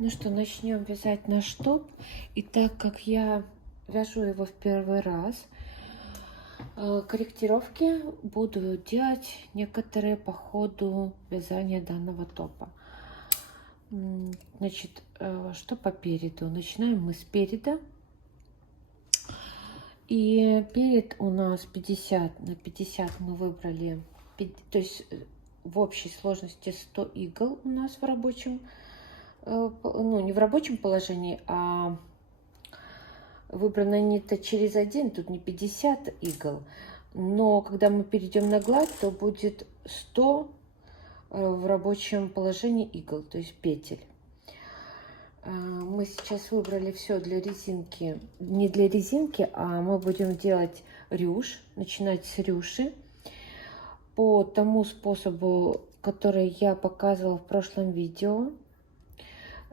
Ну что, начнем вязать наш топ. И так как я вяжу его в первый раз, корректировки буду делать некоторые по ходу вязания данного топа. Значит, что по переду? Начинаем мы с переда. И перед у нас 50 на 50 мы выбрали, то есть в общей сложности 100 игл у нас в рабочем, ну не в рабочем положении, а выбрано не-то через один, тут не 50 игл, но когда мы перейдем на гладь, то будет 100 в рабочем положении игл, то есть петель. Мы сейчас выбрали все для резинки, не для резинки, а мы будем делать рюш, начинать с рюши по тому способу, который я показывала в прошлом видео,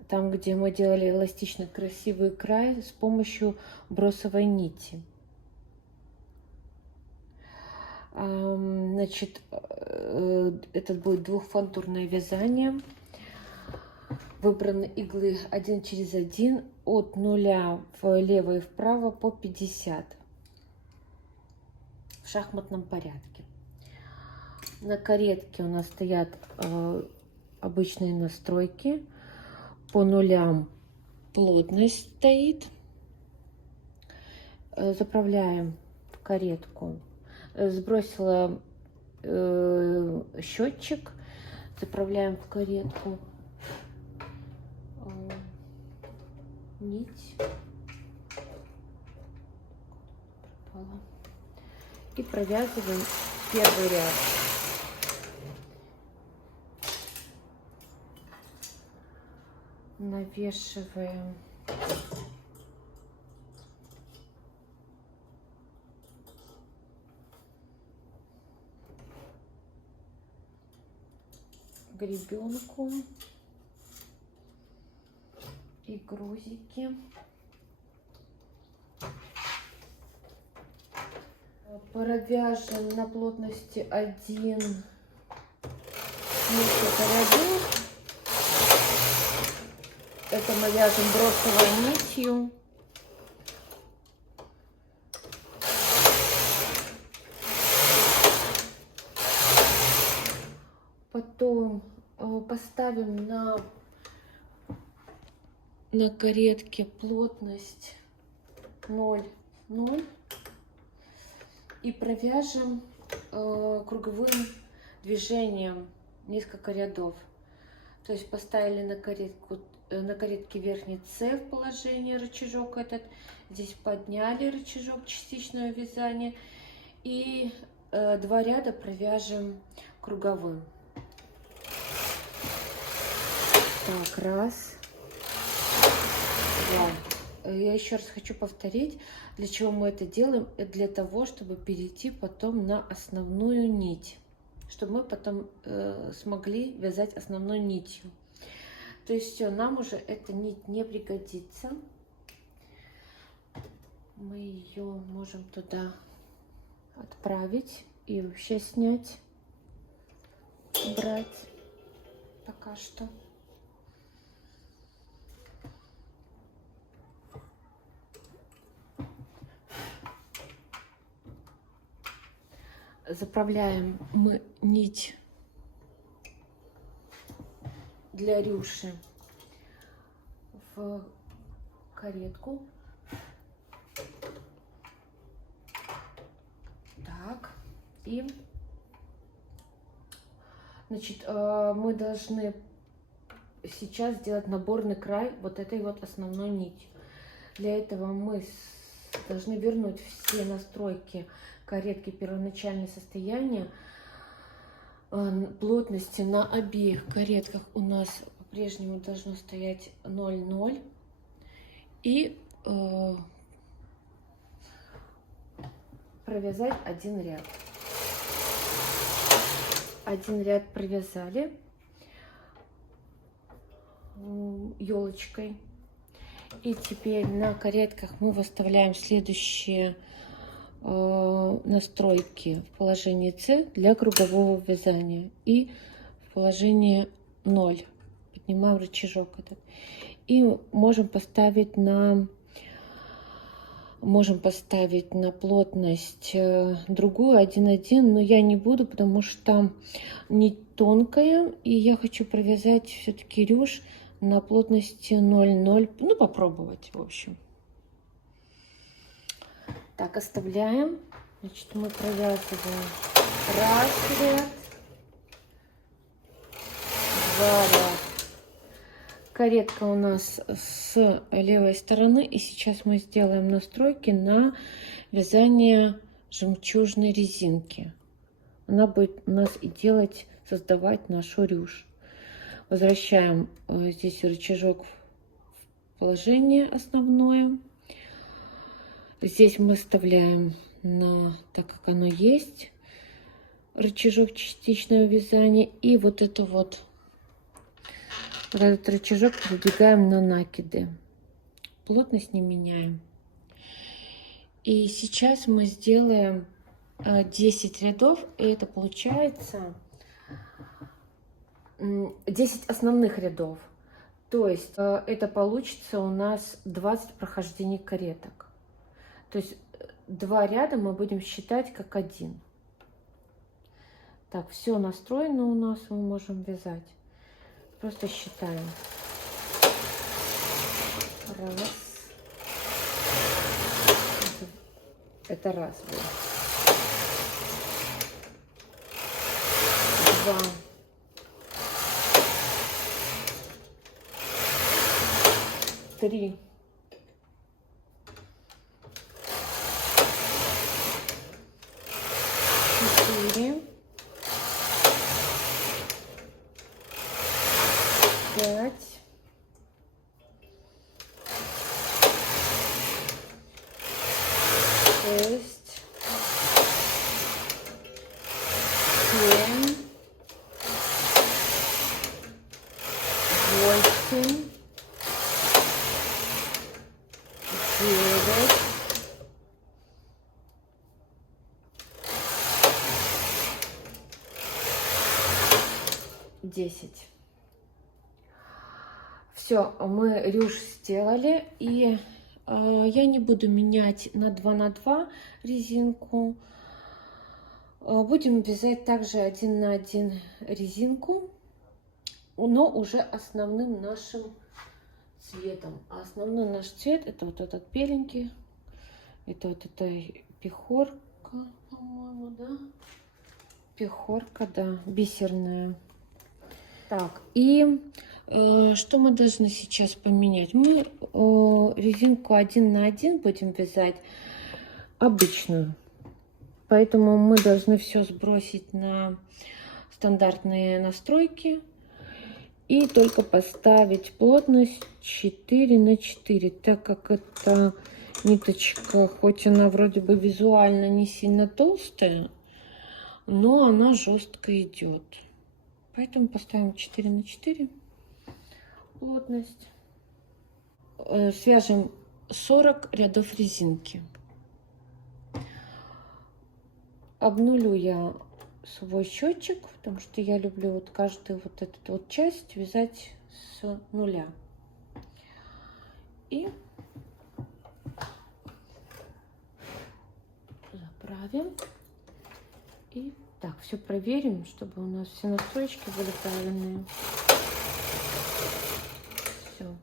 там, где мы делали эластичный красивый край с помощью бросовой нити. Значит, это будет двухфантурное вязание. Выбраны иглы 1 через 1 от 0 влево и вправо по 50 в шахматном порядке. На каретке у нас стоят обычные настройки. По нулям плотность стоит. Заправляем в каретку. Сбросила счетчик. Заправляем в каретку нить. Пропала. И провязываем первый ряд. Навешиваем гребенку и грузики. Провяжем на плотности 1 несколько рядов. Это мы вяжем бросовой нитью. Потом поставим на каретке плотность 0,0 и провяжем круговым движением несколько рядов. То есть поставили на каретке верхний С в положение, рычажок этот. Здесь подняли рычажок частичного вязания. И 2 ряда провяжем круговым. Так, раз, два. Я еще раз хочу повторить, для чего мы это делаем. Это для того, чтобы перейти потом на основную нить. Чтобы мы потом смогли вязать основной нитью. То есть все, нам уже эта нить не пригодится. Мы ее можем туда отправить и вообще снять, убрать пока что. Заправляем мы нить для рюши в каретку. Так, и значит, мы должны сейчас сделать наборный край вот этой вот основной нитью. Для этого мы должны вернуть все настройки каретки первоначальное состояние. Плотности на обеих каретках у нас по-прежнему должно стоять 0,0 и провязать один ряд. Один ряд провязали елочкой. И теперь на каретках мы выставляем следующие настройки в положении С для кругового вязания и в положении 0 поднимаем рычажок этот. И можем поставить на плотность другую 1,1, но я не буду, потому что не тонкая, и я хочу провязать все-таки рюш на плотности 0,0, ну попробовать, в общем. Так, оставляем. Значит, мы провязываем раз ряд, два ряда. Каретка у нас с левой стороны, и сейчас мы сделаем настройки на вязание жемчужной резинки. Она будет у нас и создавать нашу рюш. Возвращаем здесь рычажок в положение основное. Здесь мы вставляем так как оно есть, рычажок частичного вязания, и вот этот рычажок передвигаем на накиды. Плотность не меняем. И сейчас мы сделаем 10 рядов, и это получается 10 основных рядов. То есть это получится у нас 20 прохождений кареток. То есть 2 ряда мы будем считать как 1. Так, все настроено у нас, мы можем вязать. Просто считаем. Раз. Это раз будет. 2. 3. 4. 5. 6. 7. 8. 9. 10. Все, мы рюш сделали, и я не буду менять на 2 на 2 резинку. Будем вязать также 1 на 1 резинку, но уже основным нашим цветом. А основной наш цвет — это вот этот беленький, это вот эта пехорка, по-моему, да? Пехорка, да, бисерная. Так, и что мы должны сейчас поменять? Мы резинку 1 на 1 будем вязать обычную. Поэтому мы должны все сбросить на стандартные настройки и только поставить плотность 4 на 4, так как эта ниточка, хоть она вроде бы визуально не сильно толстая, но она жестко идет. Поэтому поставим 4 на 4 плотность. Свяжем 40 рядов резинки. Обнулю я свой счетчик, потому что я люблю вот каждую вот эту вот часть вязать с нуля. И заправим. И так, все проверим, чтобы у нас все настройки были правильные. Все.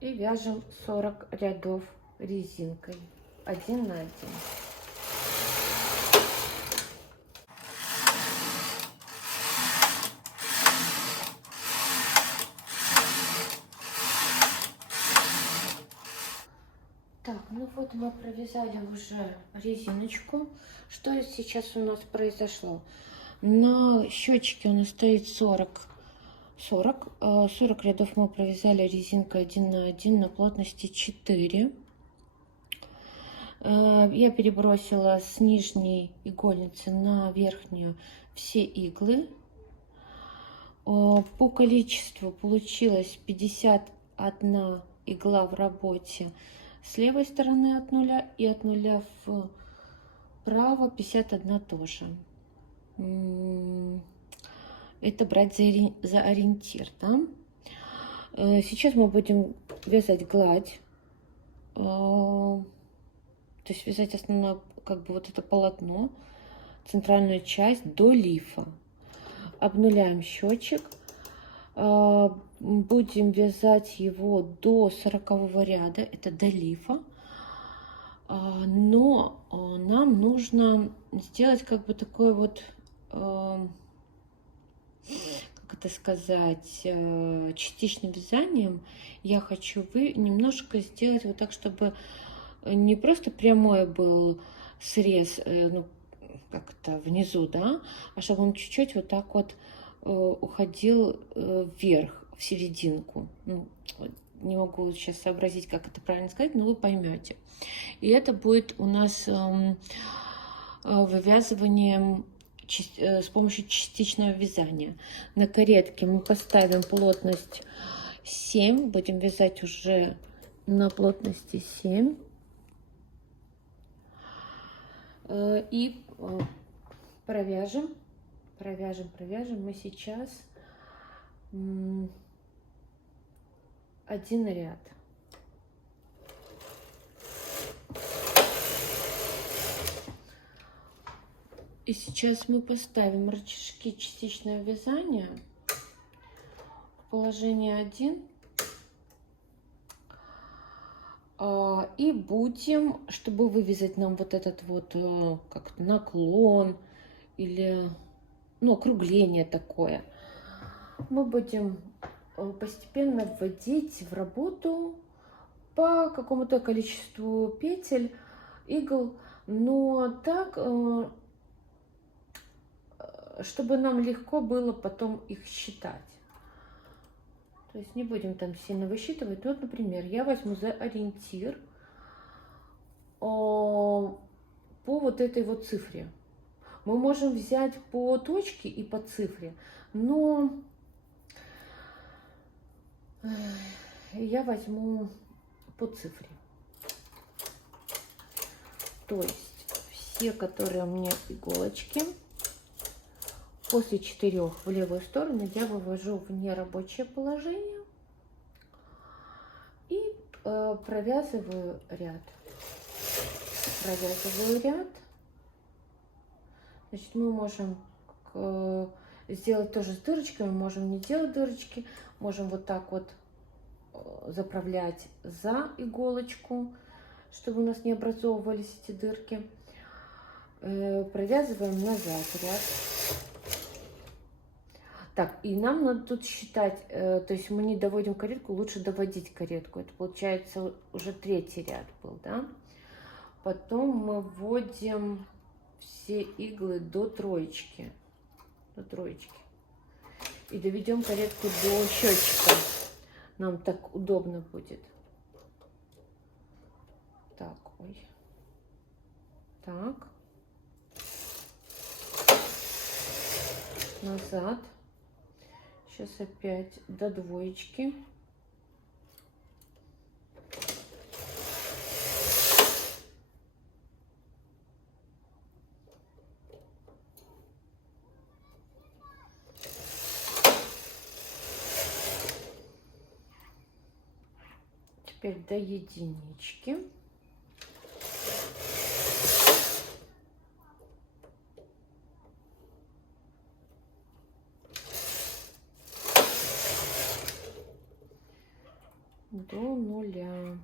И вяжем 40 рядов резинкой 1 на 1. Так, ну вот мы провязали уже резиночку. Что сейчас у нас произошло? На счетчике у нас стоит 40 рядов мы провязали резинкой 1 на 1 на плотности 4. Я перебросила с нижней игольницы на верхнюю все иглы. По количеству получилось 51 игла в работе с левой стороны от нуля, и от нуля вправо 51 тоже. это брать за ориентир, да? Сейчас мы будем вязать гладь, то есть вязать основное, как бы вот это полотно, центральную часть до лифа. Обнуляем счетчик, будем вязать его до 40 ряда, это до лифа. Но нам нужно сделать как бы такой вот, как это сказать, частичным вязанием. Я хочу немножко сделать вот так, чтобы не просто прямой был срез, ну, как-то внизу, да, а чтобы он чуть-чуть вот так вот уходил вверх, в серединку. Ну, не могу сейчас сообразить, как это правильно сказать, но вы поймете. И это будет у нас вывязывание с помощью частичного вязания. На каретке мы поставим плотность 7, будем вязать уже на плотности 7. И провяжем мы сейчас 1 ряд. И сейчас мы поставим рычажки частичного вязания в положение 1. И будем, чтобы вывязать нам вот этот вот как наклон или, ну, округление такое, мы будем постепенно вводить в работу по какому-то количеству петель, игл, но так, чтобы нам легко было потом их считать. То есть не будем там сильно высчитывать. Вот, например, я возьму за ориентир по вот этой вот цифре. Мы можем взять по точке и по цифре, но я возьму по цифре. То есть все, которые у меня иголочки, после 4 в левую сторону я вывожу в нерабочее положение и провязываю ряд. Значит, мы можем сделать тоже с дырочками, можем не делать дырочки, можем вот так вот заправлять за иголочку, чтобы у нас не образовывались эти дырки. Провязываем назад ряд. Так, и нам надо тут считать, то есть мы не доводим каретку, лучше доводить каретку. Это получается уже 3-й ряд был, да? Потом мы вводим все иглы до 3. И доведем каретку до счетчика. Нам так удобно будет. Так, ой. Так. Назад. Сейчас опять до 2. Теперь до 1. До 0.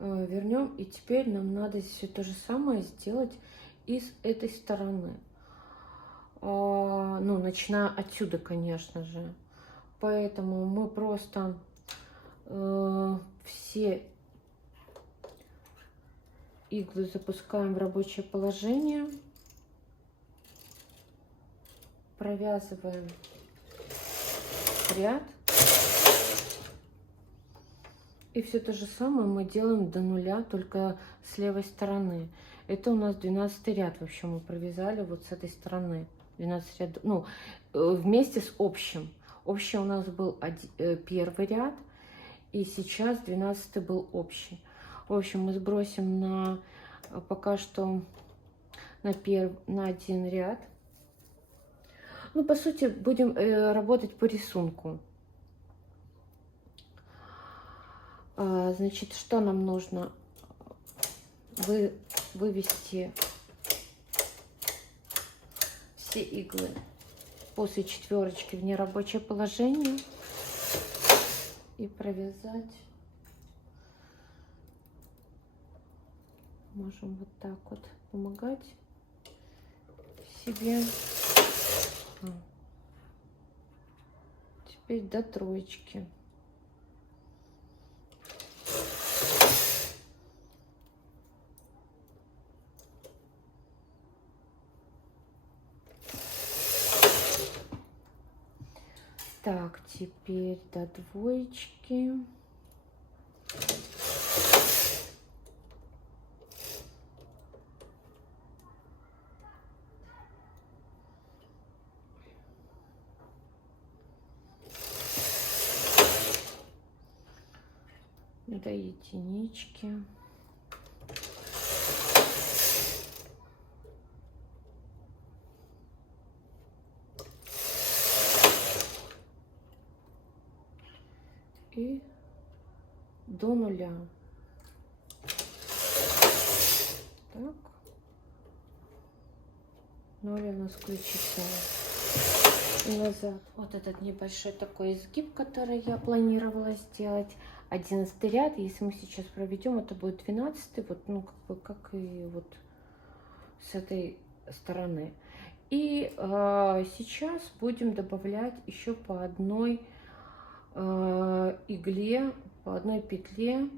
Вернем, и теперь нам надо все то же самое сделать и с этой стороны. Ну, начиная отсюда, конечно же. Поэтому мы просто все иглы запускаем в рабочее положение, провязываем ряд, и все то же самое мы делаем до 0, только с левой стороны. Это у нас 12 ряд вообще мы провязали вот с этой стороны. 12 рядов, ну, вместе с общим Общий у нас был первый ряд, и сейчас 12 был общий. В общем, мы сбросим на пока что на один ряд. Ну, по сути, будем работать по рисунку. Значит, что нам нужно? Вывести все иглы после четверочки в нерабочее положение и провязать. Можем вот так вот помогать себе. Теперь до троечки. Так, теперь до двоечки. До единички. И до нуля. Так. Ноль у нас ключица. И назад. Вот этот небольшой такой изгиб, который я планировала сделать. 11 ряд. Если мы сейчас проведем, это будет 12. Вот, ну, как и вот с этой стороны. И сейчас будем добавлять еще по одной игле, по одной петле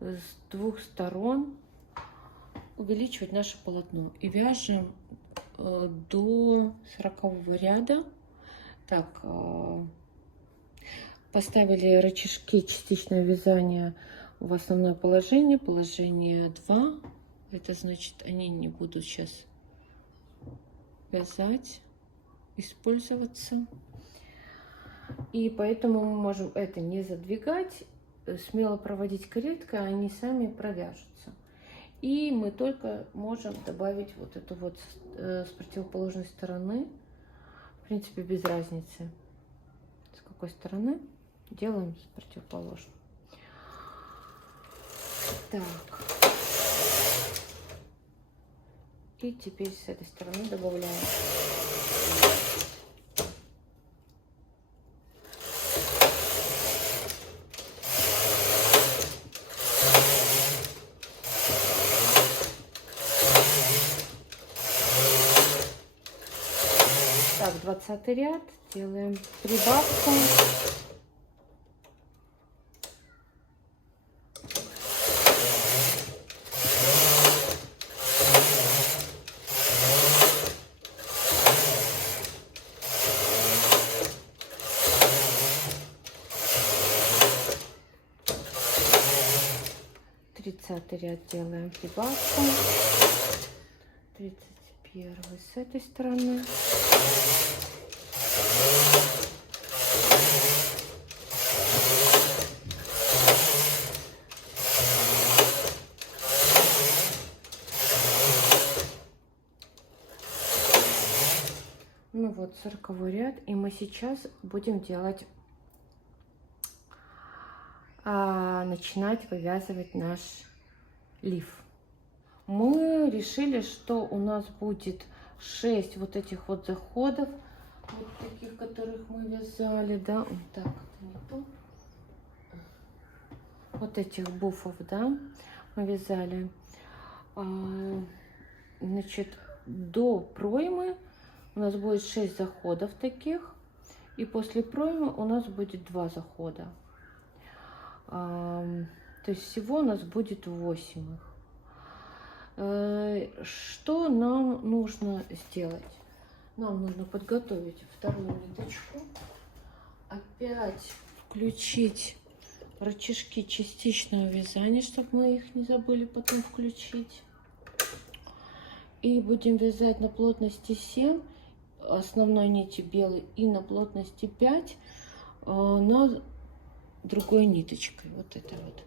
с двух сторон, увеличивать наше полотно. И вяжем до 40 ряда. Так, поставили рычажки частичного вязания в основное положение, положение 2. Это значит, они не будут сейчас вязать, использоваться. И поэтому мы можем это не задвигать, смело проводить кареткой, они сами провяжутся. И мы только можем добавить вот эту вот с противоположной стороны. В принципе, без разницы, с какой стороны. Делаем с противоположной. Так. И теперь с этой стороны добавляем. Так, 20 ряд, делаем прибавку. Ряд делаем прибавку. 31 с этой стороны. Ну вот 40 ряд, и мы сейчас будем делать, начинать вывязывать наш лиф. Мы решили, что у нас будет 6 вот этих вот заходов, вот таких, которых мы вязали, да, так, это не то, вот этих буфов, да, мы вязали, значит, до проймы у нас будет 6 заходов таких, и после проймы у нас будет 2 захода. То есть всего у нас будет 8 их. Что нам нужно сделать? Нам нужно подготовить вторую ниточку. Опять включить рычажки частичного вязания, чтобы мы их не забыли потом включить. И будем вязать на плотности 7 основной нити белой и на плотности 5, но другой ниточкой. Вот это вот.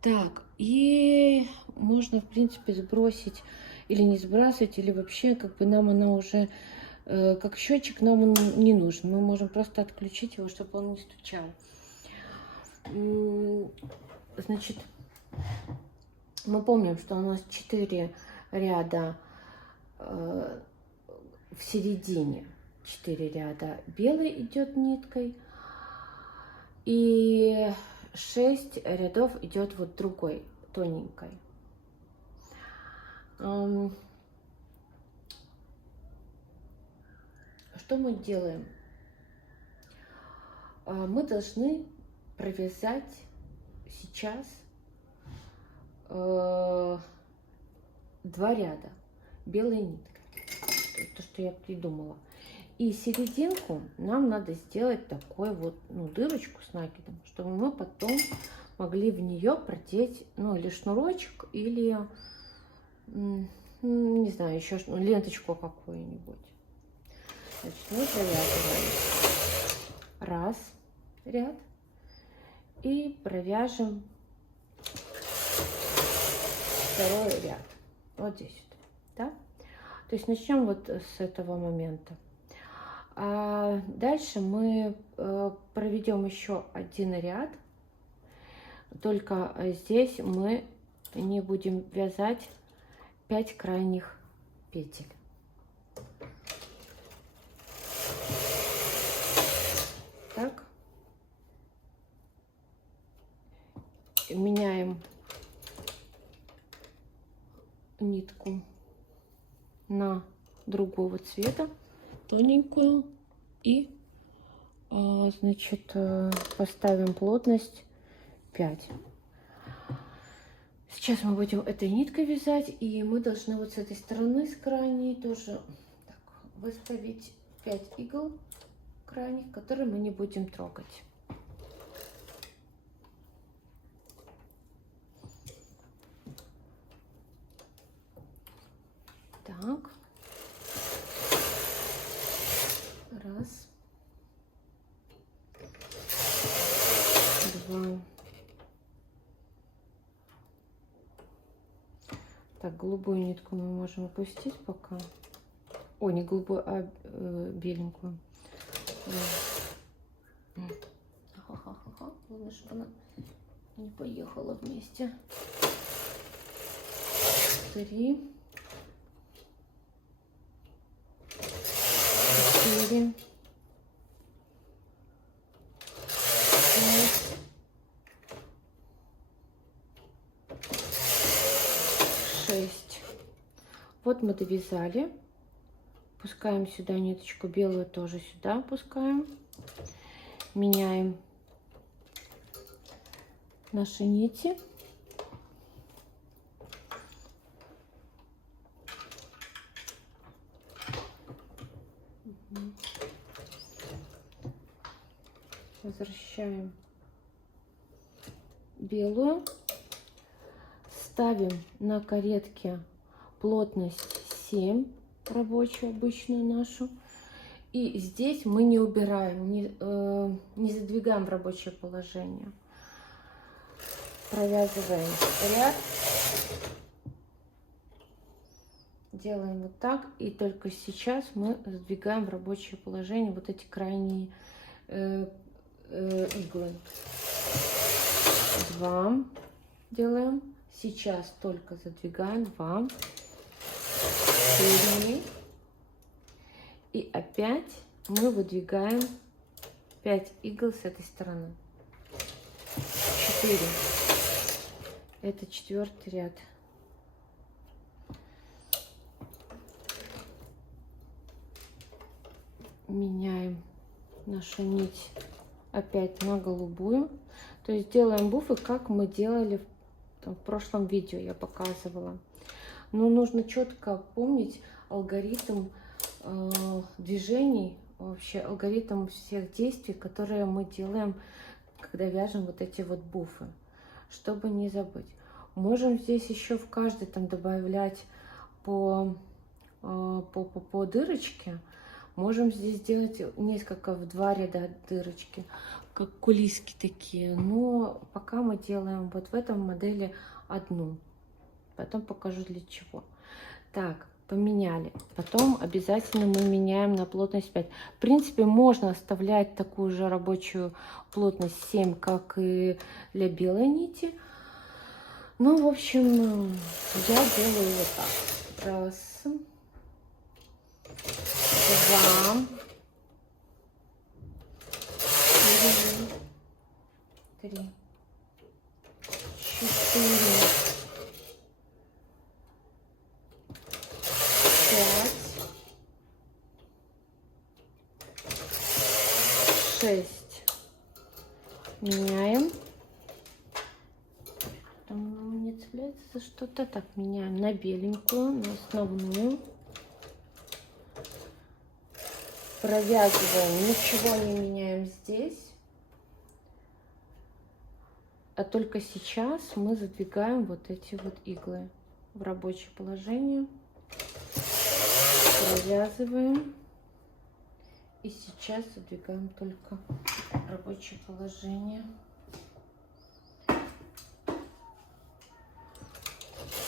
Так, и можно, в принципе, сбросить или не сбрасывать, или вообще, как бы нам она уже, как счетчик нам он не нужен. Мы можем просто отключить его, чтобы он не стучал. Значит, мы помним, что у нас 4 ряда в середине, 4 ряда белой идет ниткой, и 6 рядов идет вот другой, тоненькой. Что мы делаем? Мы должны провязать сейчас 2 ряда белой ниткой. То, что я придумала. И серединку нам надо сделать такой вот, ну, дырочку с накидом, чтобы мы потом могли в нее продеть, ну, или шнурочек, или, не знаю, еще ленточку какую-нибудь. Значит, мы провязываем раз ряд и провяжем второй ряд. Вот здесь вот, да? То есть начнем вот с этого момента. А дальше мы проведем еще 1 ряд, только здесь мы не будем вязать 5 крайних петель. Так, меняем нитку на другого цвета, тоненькую, и значит, поставим плотность 5. Сейчас мы будем этой ниткой вязать, и мы должны вот с этой стороны, с крайней, тоже так, выставить 5 игл крайних, которые мы не будем трогать. Так, раз, 2. Так, голубую нитку мы можем опустить пока. О, не голубую, а беленькую. Ха-ха-ха-ха. Главное, чтобы она не поехала вместе. 3, 4, 5, 6. Вот мы довязали. Пускаем сюда ниточку белую, тоже сюда опускаем. Меняем наши нити. Возвращаем белую. Ставим на каретке плотность 7, рабочую, обычную нашу. И здесь мы не убираем, не задвигаем в рабочее положение. Провязываем ряд. Делаем вот так. И только сейчас мы задвигаем в рабочее положение вот эти крайние иглы. 2 делаем. Сейчас только задвигаем 2. 4. И опять мы выдвигаем 5 игл с этой стороны. 4. Это 4-й ряд. Меняем нашу нить опять на голубую. То есть делаем буфы, как мы делали в прошлом видео, я показывала. Но нужно четко помнить алгоритм движений, вообще алгоритм всех действий, которые мы делаем, когда вяжем вот эти вот буфы, чтобы не забыть. Можем здесь еще в каждый там добавлять по по дырочке. Можем здесь сделать несколько, в 2 ряда дырочки, как кулиски такие. Но пока мы делаем вот в этом модели одну. Потом покажу для чего. Так, поменяли. Потом обязательно мы меняем на плотность 5. В принципе, можно оставлять такую же рабочую плотность 7, как и для белой нити. Ну, в общем, я делаю вот так. Раз, два, три, четыре, 5, 6. Меняем. Там не цепляется за что-то. Так, меняем на беленькую, на основную. Провязываем, ничего не меняем здесь. А только сейчас мы задвигаем вот эти вот иглы в рабочее положение. Провязываем. И сейчас задвигаем только в рабочее положение.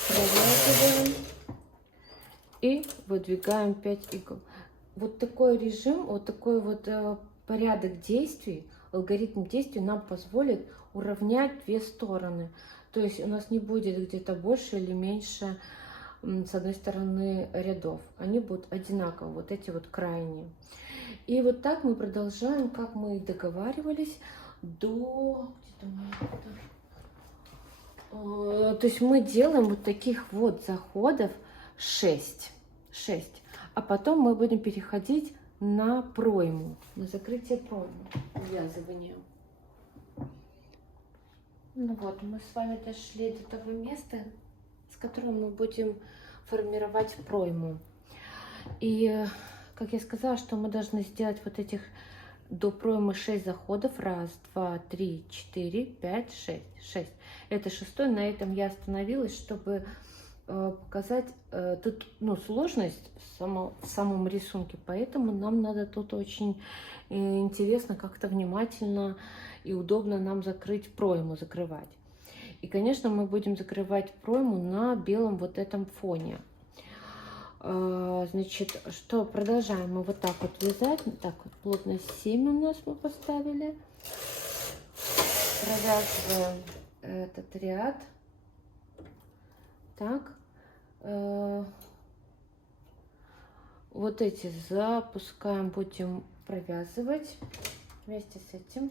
Провязываем. И выдвигаем 5 игл. Вот такой режим, вот такой вот порядок действий, алгоритм действий нам позволит уравнять 2 стороны. То есть у нас не будет где-то больше или меньше с одной стороны рядов. Они будут одинаковые, вот эти вот крайние. И вот так мы продолжаем, как мы и договаривались, до... То есть мы делаем вот таких вот заходов 6. А потом мы будем переходить на пройму, на закрытие проймы, увязывание. Ну вот, мы с вами дошли до того места, с которого мы будем формировать пройму. И, как я сказала, что мы должны сделать вот этих до проймы 6 заходов. Раз, два, три, 4, 5, 6. 6. Это 6-й, на этом я остановилась, чтобы показать тут сложность в самом рисунке, поэтому нам надо тут очень интересно, как-то внимательно и удобно нам закрыть пройму, закрывать. И, конечно, мы будем закрывать пройму на белом вот этом фоне. Значит, что продолжаем мы вот так вот вязать. Так вот, плотность 7 у нас мы поставили. Провязываем этот ряд. Так, вот эти запускаем, будем провязывать вместе с этим.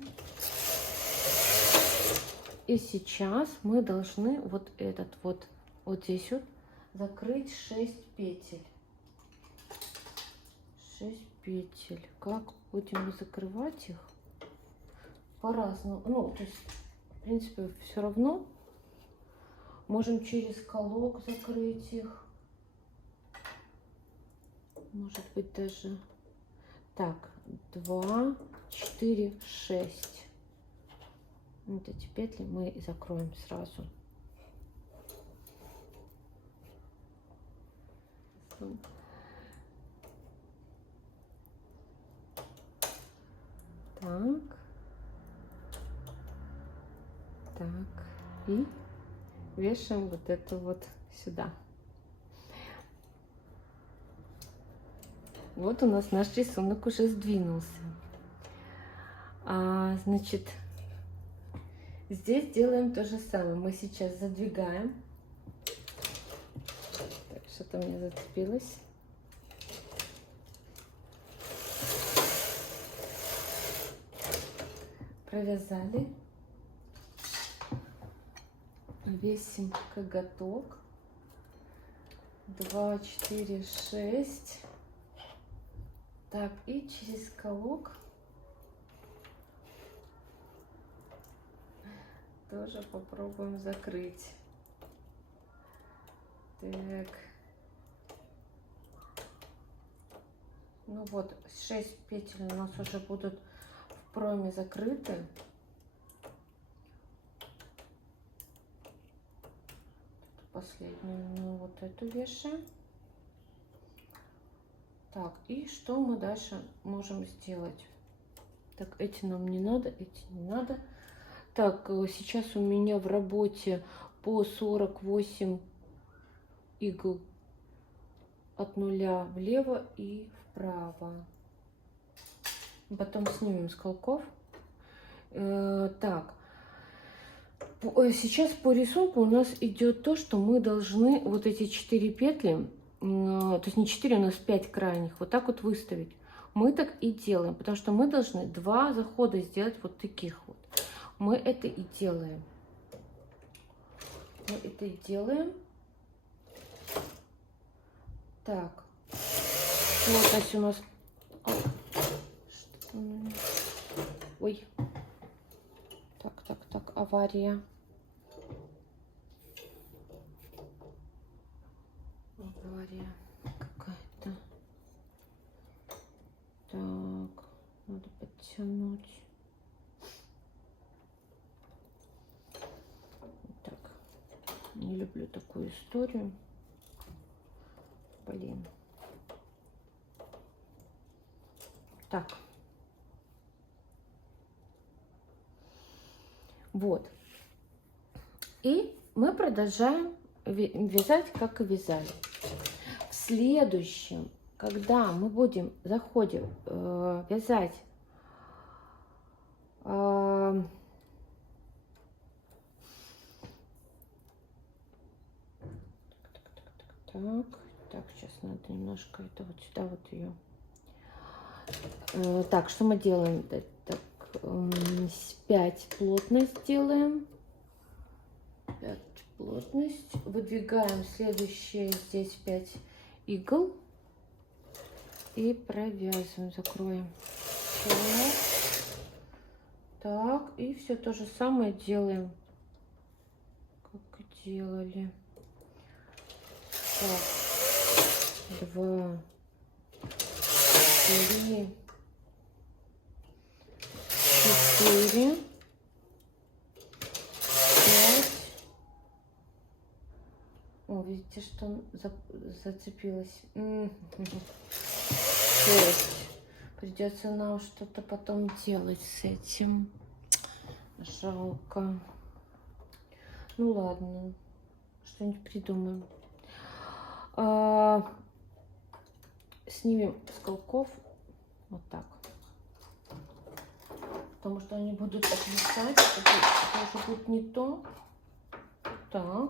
И сейчас мы должны вот этот вот здесь вот закрыть 6 петель. 6 петель. Как будем закрывать их? По-разному. Ну, то есть, в принципе, все равно. Можем через колок закрыть их. Может быть даже... Так, 2, 4, 6. Вот эти петли мы и закроем сразу. Так. Так. И вешаем вот это вот сюда. Вот у нас наш рисунок уже сдвинулся. Значит, здесь делаем то же самое. Мы сейчас задвигаем. Что-то у меня зацепилось. Провязали. Весим коготок. 2, 4, 6. Так, и через колок тоже попробуем закрыть. Так. Ну вот, 6 петель у нас уже будут в пройме закрыты. Последнюю, вот эту вешаем. Так, и что мы дальше можем сделать? Так, эти нам не надо, эти не надо. Так, сейчас у меня в работе по 48 игл от нуля влево и вправо. Потом снимем с колков. Так, сейчас по рисунку у нас идет то, что мы должны вот эти 4 петли, то есть не 4, у нас 5 крайних, вот так вот выставить. Мы так и делаем, потому что мы должны 2 захода сделать вот таких вот. Мы это и делаем. Мы это и делаем. Так. Вот у нас... Ой. Так, авария. Авария какая-то. Так, надо подтянуть. Так, не люблю такую историю. Блин. Так. Вот. И мы продолжаем вязать, как и вязали. В следующем, когда мы заходим вязать так, сейчас надо немножко это вот сюда вот ее. Так, что мы делаем? Так, 5 плотность делаем. 5 плотность. Выдвигаем следующее, здесь 5 игл. И провязываем, закроем. Так, и все то же самое делаем, как делали. Так, 2, 3, 4, 5. О, видите, что он зацепилось. 6. Придется нам что-то потом делать с этим. Жалко. Ну ладно, что-нибудь придумаем. Снимем с колков вот так, потому что они будут отвисать. Это уже будет не то. Так.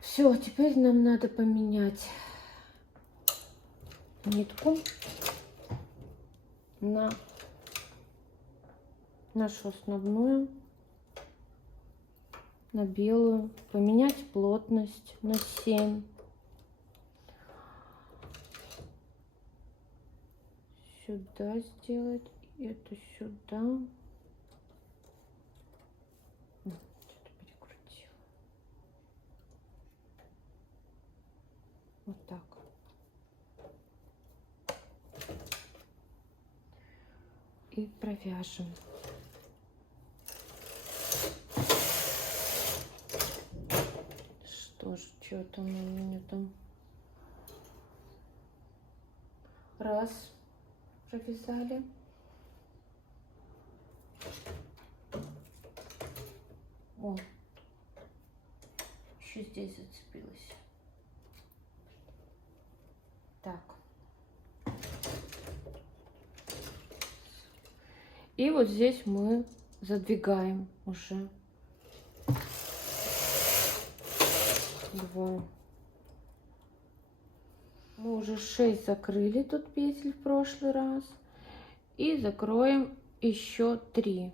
Все, теперь нам надо поменять нитку на нашу основную, на белую, поменять плотность на 7. Сюда сделать, эту сюда. Что-то перекрутила. Вот так. И провяжем. Что ж, что там у меня там? Раз, провязали. О, еще здесь зацепилась. Так. И вот здесь мы задвигаем уже 2. Мы уже 6 закрыли тут петель в прошлый раз. И закроем еще 3.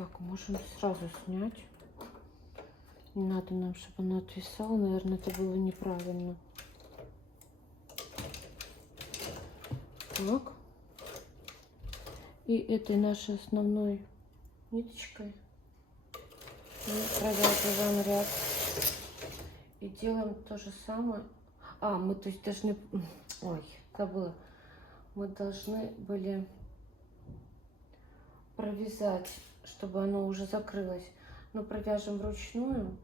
Так, можем сразу снять. Не надо нам, чтобы оно отвисало. Наверное, это было неправильно. Так. И этой нашей основной ниточкой мы продолжаем ряд. И делаем то же самое. Мы то есть должны... Ой, забыла. Мы должны были провязать, чтобы оно уже закрылось. Но провяжем вручную.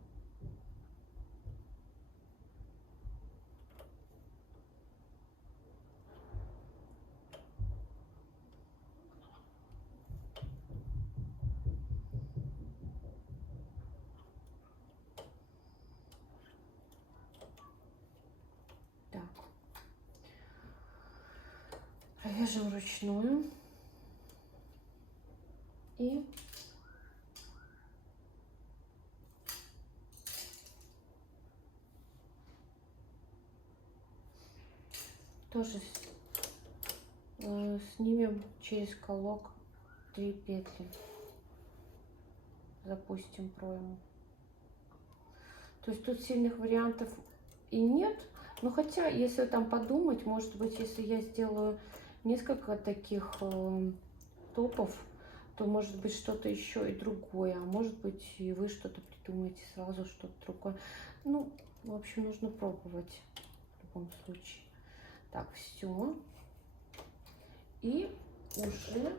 Так. Провяжем вручную. И тоже снимем через колок 3 петли, запустим пройму. То есть тут сильных вариантов и нет, но хотя если там подумать, может быть, если я сделаю несколько таких топов, то может быть что-то еще и другое, а может быть и вы что-то придумаете сразу, что-то другое. Ну, в общем, нужно пробовать в любом случае. Так, все. И уже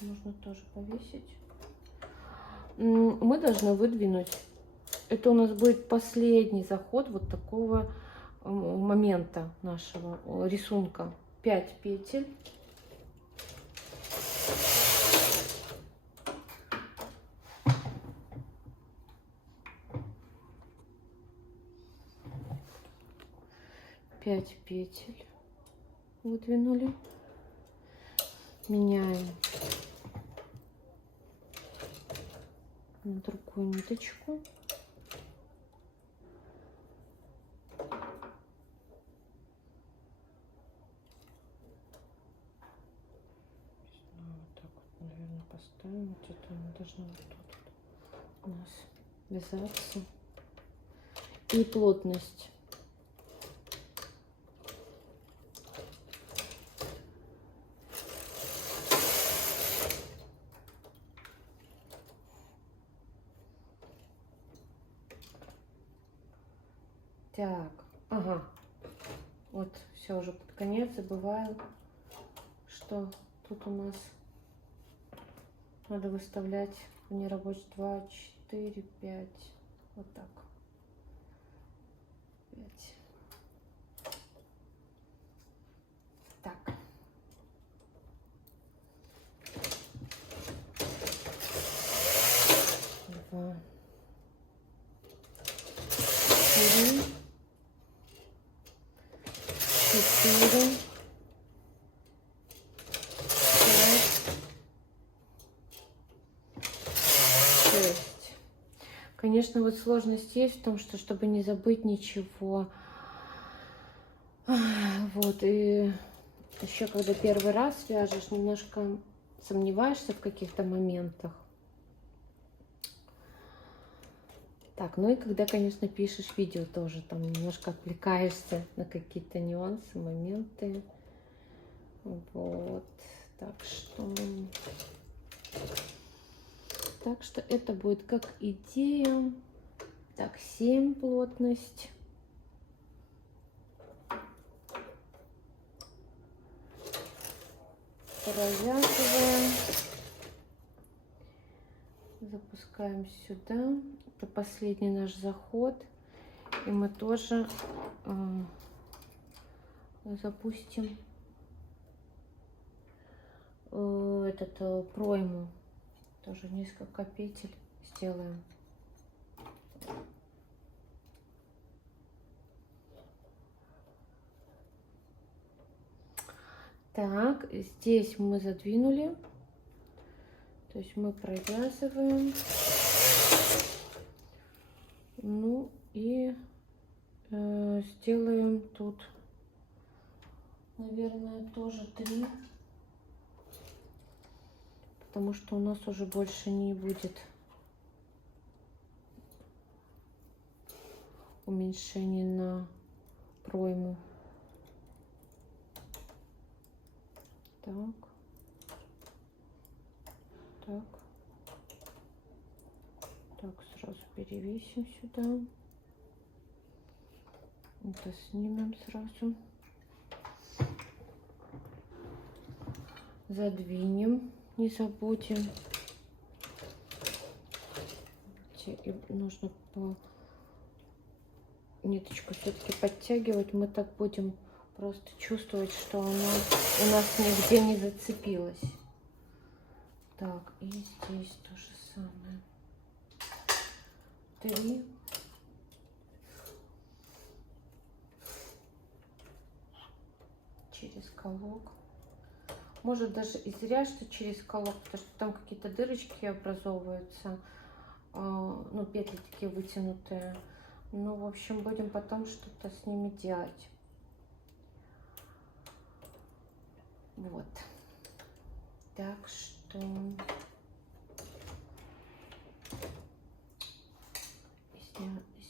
нужно тоже повесить. Мы должны выдвинуть. Это у нас будет последний заход вот такого момента нашего рисунка. 5 петель. Пять петель выдвинули. Меняем на другую ниточку. Вот так вот, наверное, поставим. Где-то она должна вот тут у нас вязаться. И плотность. Так, ага, вот все уже под конец, забываю, что тут у нас надо выставлять в нерабочий 2, 4, 5, вот так, 5. Так. Два. 4. 4, 5, 6. Конечно, вот сложность есть в том, что чтобы не забыть ничего. Вот, и еще когда первый раз вяжешь, немножко сомневаешься в каких-то моментах. Так, ну и когда, конечно, пишешь видео, тоже там немножко отвлекаешься на какие-то нюансы, моменты. Вот, так что это будет как идея. Так, 7 плотность. Провязываем. Запускаем сюда. Это последний наш заход. И мы тоже запустим пройму. Тоже несколько петель сделаем. Так, здесь мы задвинули. То есть мы провязываем. Ну и сделаем тут, наверное, тоже 3 потому что у нас уже больше не будет уменьшения на пройму. Так. Так. Так, сразу перевесим сюда. Это снимем сразу. Задвинем, не забудем. И нужно ниточку все-таки подтягивать. Мы так будем просто чувствовать, что она у нас нигде не зацепилась. Так, и здесь то же самое. 3. Через колок. Может даже и зря, что через колок, потому что там какие-то дырочки образовываются. Ну, петли такие вытянутые. Ну, в общем, будем потом что-то с ними делать. Вот. Так что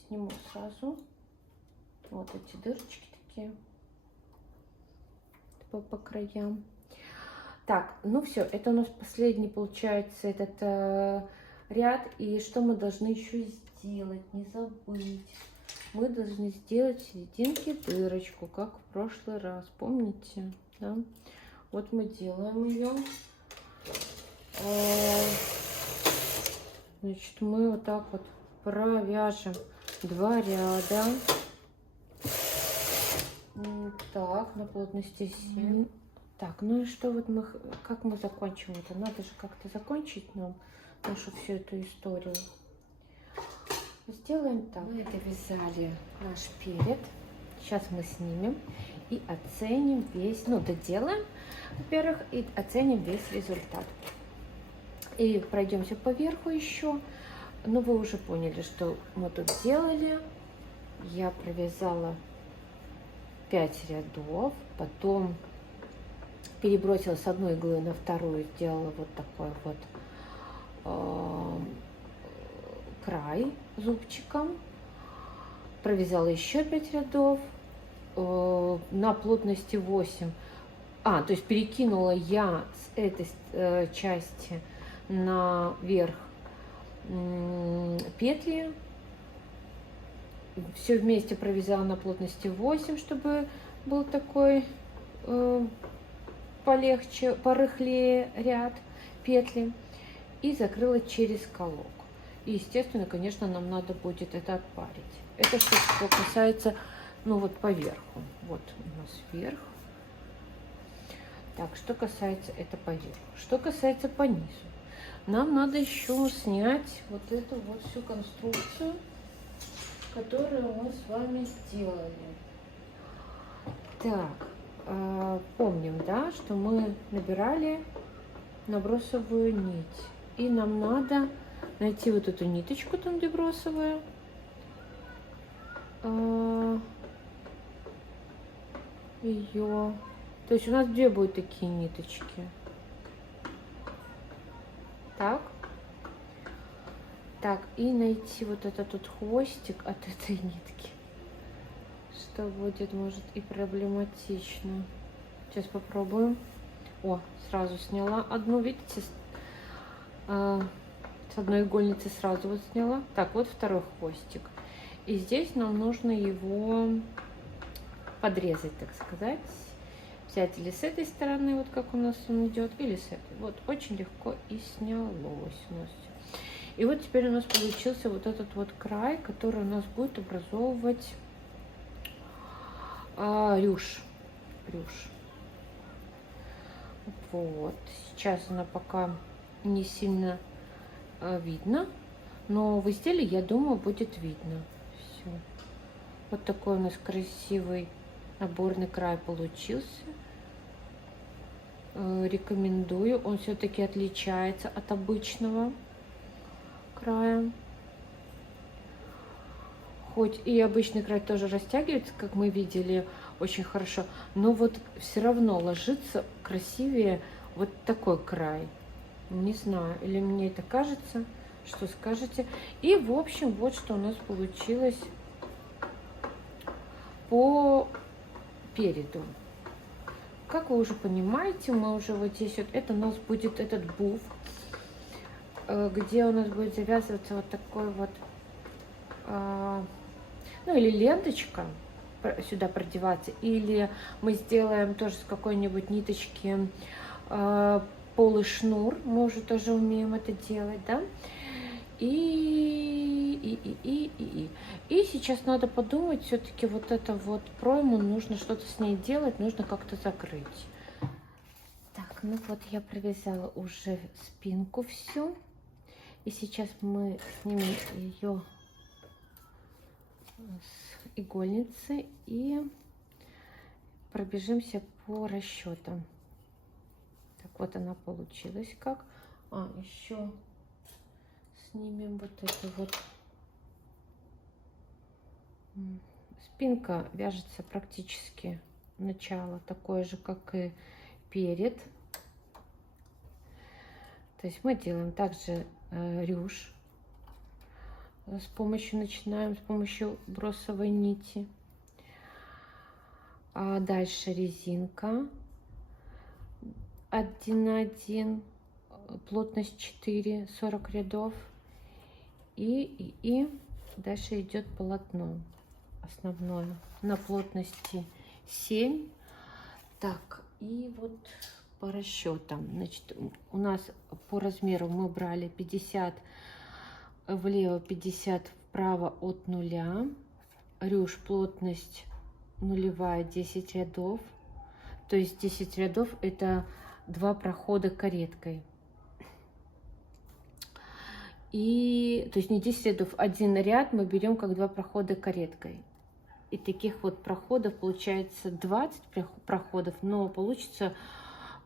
сниму сразу вот эти дырочки такие по краям. Так, ну все, это у нас последний получается этот ряд. И что мы должны еще сделать? Не забыть. Мы должны сделать в серединке дырочку, как в прошлый раз. Помните? Да? Вот мы делаем ее. Значит, мы вот так вот провяжем 2 ряда. Так, на плотности 7. Так, ну и что вот мы, как мы закончим это? Надо же как-то закончить нам нашу всю эту историю. Сделаем так. Мы это вязали наш перед. Сейчас мы снимем и оценим весь, ну, доделаем, во-первых, и оценим весь результат. И пройдемся по верху еще. Ну, вы уже поняли, что мы тут делали. Я провязала 5 рядов, потом перебросила с одной иглы на вторую, сделала вот такой вот край зубчиком, провязала еще 5 рядов на плотности 8. То есть перекинула я с этой части наверх петли, все вместе провязала на плотности 8, чтобы был такой полегче, порыхлее ряд петли, и закрыла через колок. И, естественно, конечно, нам надо будет это отпарить. Это что касается, ну вот по верху. Вот у нас вверх. Так, что касается это по верху. Что касается по низу, нам надо еще снять вот эту вот всю конструкцию, которую мы с вами сделали. Так, помним, да, что мы набирали набросовую нить. И нам надо найти вот эту ниточку там, где бросовая. Ее. То есть у нас 2 будут такие ниточки. Так. Так, и найти вот этот вот хвостик от этой нитки. Что будет, может, и проблематично. Сейчас попробуем. О, сразу сняла одну, видите? С одной игольницы сразу вот сняла. Так, вот второй хвостик. И здесь нам нужно его подрезать, так сказать. Взять или с этой стороны, вот как у нас он идет, или с этой. Вот, очень легко и снялось у нас. И вот теперь у нас получился вот этот вот край, который у нас будет образовывать рюш. Вот. Сейчас она пока не сильно видно, но в изделии, я думаю, будет видно. Все. Вот такой у нас красивый наборный край получился. Рекомендую. Он все-таки отличается от обычного края. Хоть и обычный край тоже растягивается, как мы видели, очень хорошо, но вот все равно ложится красивее вот такой край. Не знаю, или мне это кажется, что скажете. И, в общем, вот что у нас получилось по переду. Как вы уже понимаете, мы уже вот здесь вот, это у нас будет этот буф, где у нас будет завязываться вот такой вот, ну или ленточка сюда продеваться, или мы сделаем тоже с какой-нибудь ниточки полый шнур, мы уже тоже умеем это делать, да. И сейчас надо подумать, все-таки вот это вот пройму, нужно что-то с ней делать, нужно как-то закрыть. Так, ну вот я провязала уже спинку всю. И сейчас мы снимем ее с игольницы и пробежимся по расчетам. Так, вот она получилась как. Еще снимем вот эту вот. Спинка вяжется практически начало такое же, как и перед. То есть мы делаем также рюш. Начинаем с помощью бросовой нити. А дальше резинка 1 на 1, плотность 4, 40 рядов. И дальше идет полотно основное на плотности 7. Так, и вот по расчетам, значит, у нас по размеру мы брали 50 влево, 50 вправо от нуля. Рюш, плотность нулевая, 10 рядов. То есть 10 рядов это 2 прохода кареткой. И то есть не 10 рядов, один ряд мы берем как 2 прохода кареткой. И таких вот проходов получается 20 проходов, но получится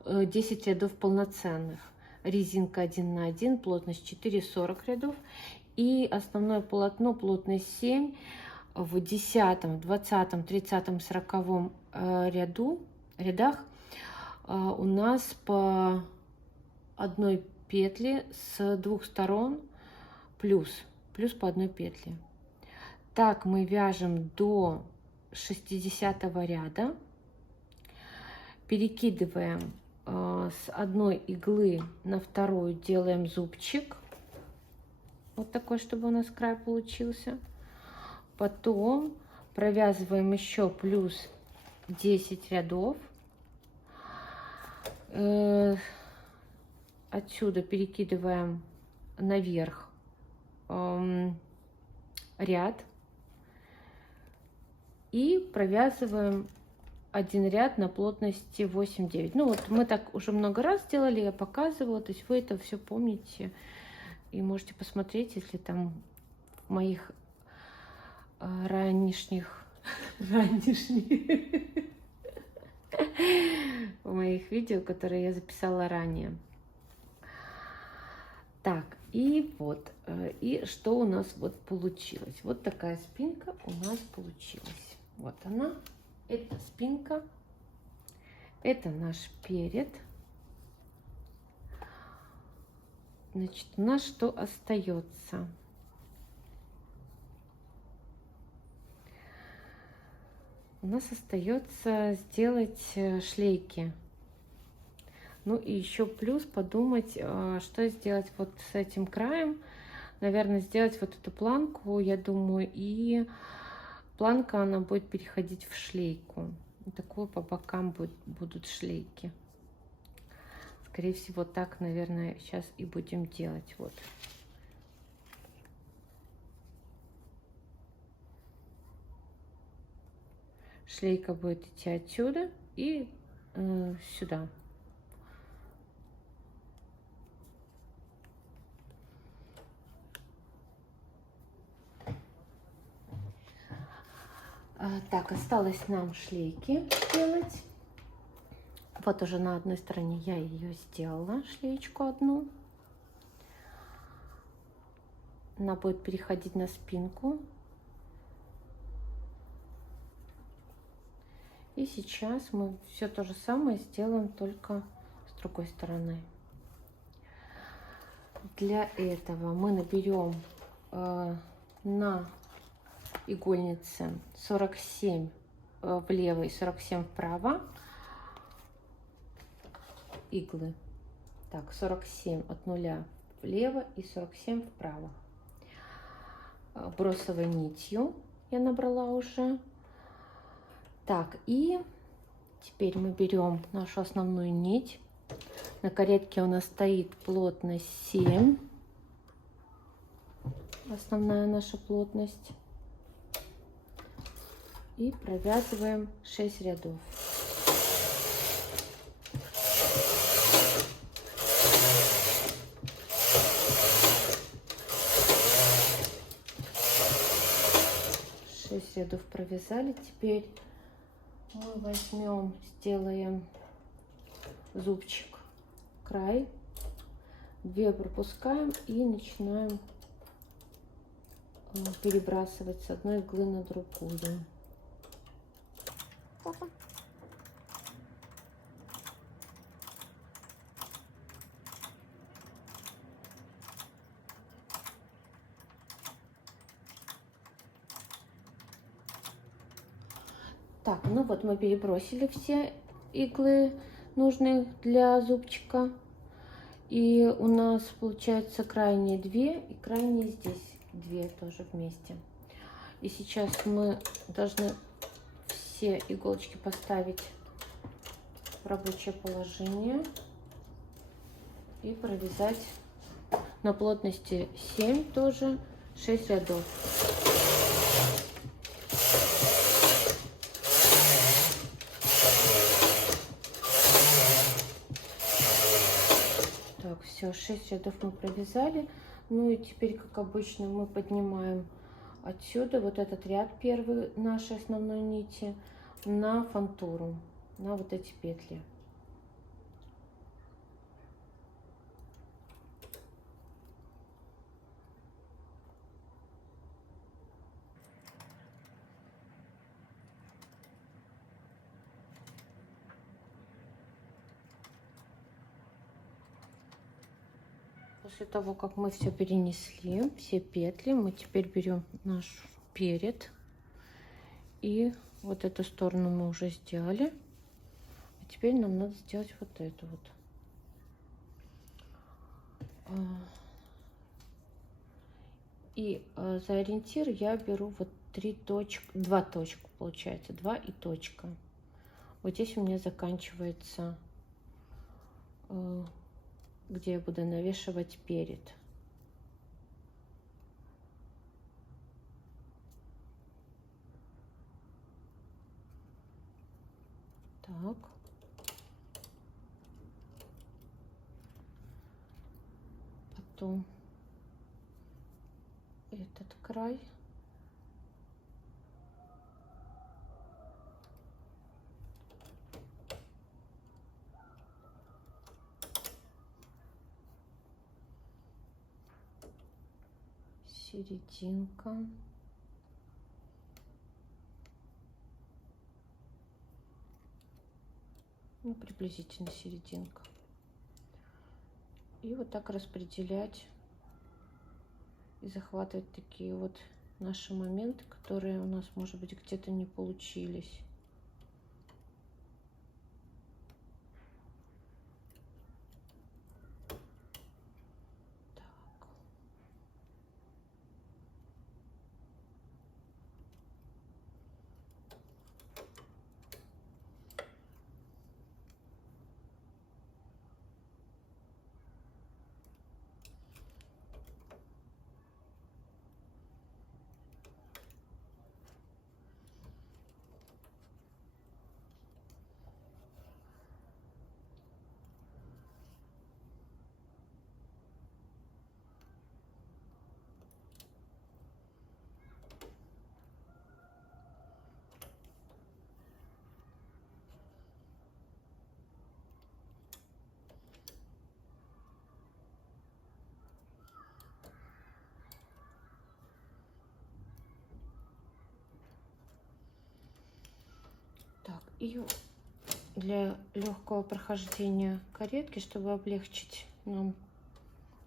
10 рядов полноценных. Резинка 1 на 1, плотность 4, 40 рядов. И основное полотно, плотность 7. В 10, 20, 30, 40 рядах у нас по одной петле с 2 сторон плюс по одной петле. Так мы вяжем до 60 ряда, перекидываем с одной иглы на вторую, делаем зубчик, вот такой, чтобы у нас край получился. Потом провязываем еще плюс 10 рядов. Отсюда перекидываем наверх ряд и провязываем один ряд на плотности 8-9. Ну вот мы так уже много раз делали, я показывала, то есть вы это все помните и можете посмотреть, если там в моих ранешних в моих видео, которые я записала ранее. Так, и вот, и что у нас вот получилось. Вот такая спинка у нас получилась. Вот она, это спинка, это наш перед. Значит, у нас что остается? У нас остается сделать шлейки. Ну и еще плюс подумать, что сделать вот с этим краем. Наверное, сделать вот эту планку, я думаю, и планка, она будет переходить в шлейку. Вот такую по бокам будут шлейки. Скорее всего, так, наверное, сейчас и будем делать. Вот. Шлейка будет идти отсюда и сюда. Так, осталось нам шлейки сделать. Вот уже на одной стороне я ее сделала, шлеечку одну. Она будет переходить на спинку. И сейчас мы все то же самое сделаем, только с другой стороны. для этого мы наберем на игольнице 47 влево и 47 вправо иглы. Так, 47 от нуля влево и 47 вправо. Бросовой нитью я набрала уже. Так, и теперь мы берем нашу основную нить. На каретке у нас стоит плотность 7. Основная наша плотность. И провязываем 6 рядов. Рядов провязали. Теперь мы возьмем, сделаем зубчик, край, 2 пропускаем и начинаем перебрасывать с одной иглы на другую. Так, ну вот мы перебросили все иглы, нужные для зубчика. И у нас получается крайние 2 и крайние здесь 2 тоже вместе. И сейчас мы должны все иголочки поставить в рабочее положение и провязать на плотности 7 тоже 6 рядов. Так, все, 6 рядов мы провязали. Ну и теперь, как обычно, мы поднимаем отсюда вот этот ряд первый нашей основной нити на фантуру, на вот эти петли. После того, как мы все перенесли, все петли, мы теперь берем наш перед. И вот эту сторону мы уже сделали. А теперь нам надо сделать вот эту вот. И за ориентир я беру вот 2 точка, получается, 2 и точка. Вот здесь у меня заканчивается, где я буду навешивать перед. Так. Потом этот край. Серединка. Ну, приблизительно серединка. И вот так распределять и захватывать такие вот наши моменты, которые у нас, может быть, где-то не получились. Так, и для легкого прохождения каретки, чтобы облегчить нам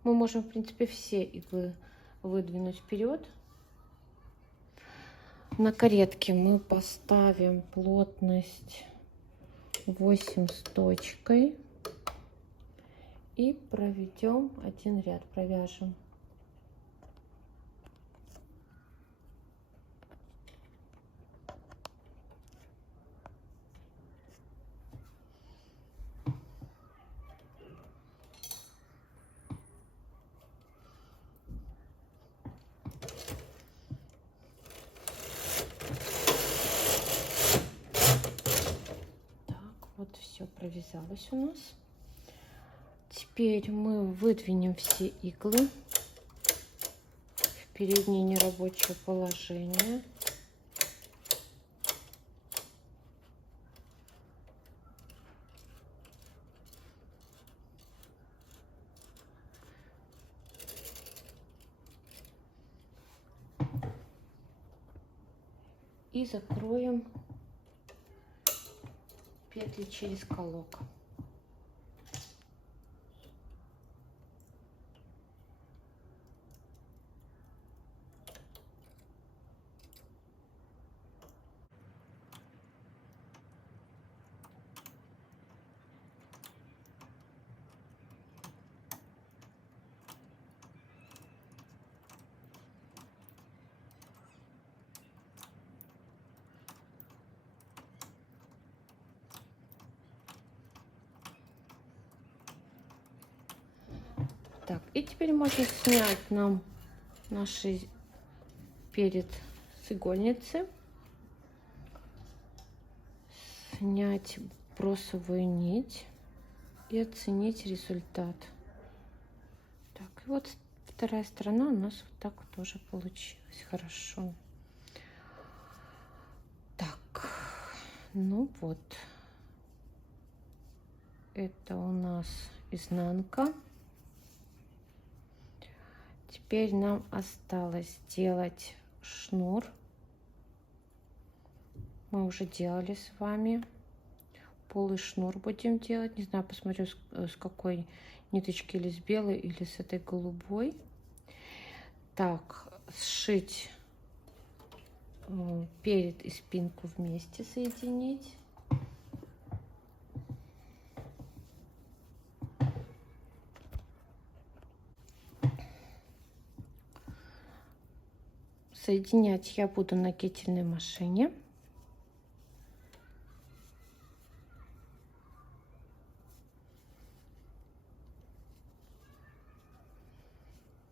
Мы можем, в принципе, все иглы выдвинуть вперед. На каретке мы поставим плотность 8 с точкой и проведем один ряд, провяжем. Вот все провязалось у нас. Теперь мы выдвинем все иглы в переднее нерабочее положение. И закроем петли через колок. Так, и теперь можно снять нам наши перед с игольницы, снять бросовую нить и оценить результат. Так, и вот вторая сторона у нас вот так вот тоже получилась хорошо. Так, ну вот, это у нас изнанка. Теперь нам осталось сделать шнур. Мы уже делали с вами. Полый шнур будем делать. Не знаю, посмотрю, с какой ниточки, или с белой, или с этой голубой. Так, сшить перед и спинку вместе соединить. Соединять я буду на кительной машине.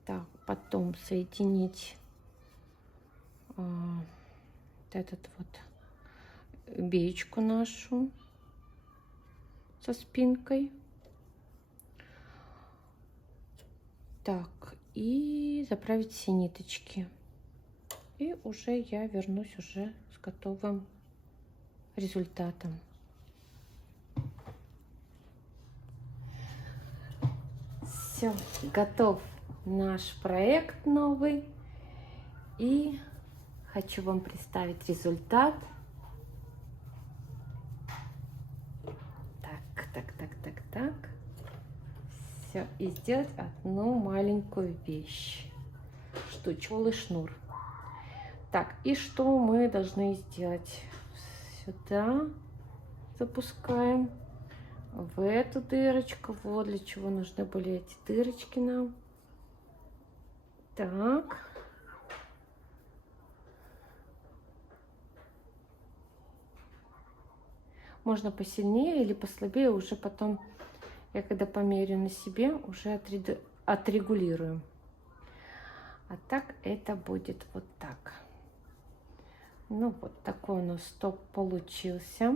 Так, потом соединить вот этот вот беечку нашу со спинкой. Так, и заправить все ниточки. И уже я вернусь уже с готовым результатом. Все, готов наш проект новый. И хочу вам представить результат. Так. Все, и сделать одну маленькую вещь. Штучку, шнур. Так, и что мы должны сделать? Сюда запускаем, в эту дырочку. Вот для чего нужны были эти дырочки нам. Так. Можно посильнее или послабее, уже потом, я когда померю на себе, уже отрегулируем. А так это будет вот так. Ну вот такой у нас топ получился.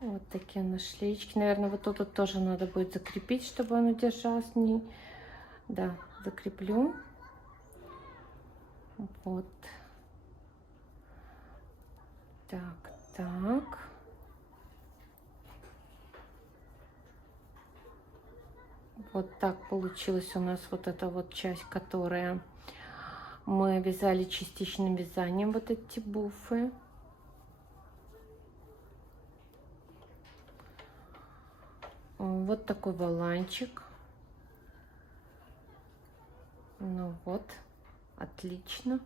Вот такие нашлеечки. Наверное, вот тут тоже надо будет закрепить, чтобы оно держалось. Да, закреплю. Вот. Так. Вот так получилась у нас вот эта вот часть, которая мы вязали частичным вязанием, вот эти буфы. Вот такой воланчик. Ну вот, отлично.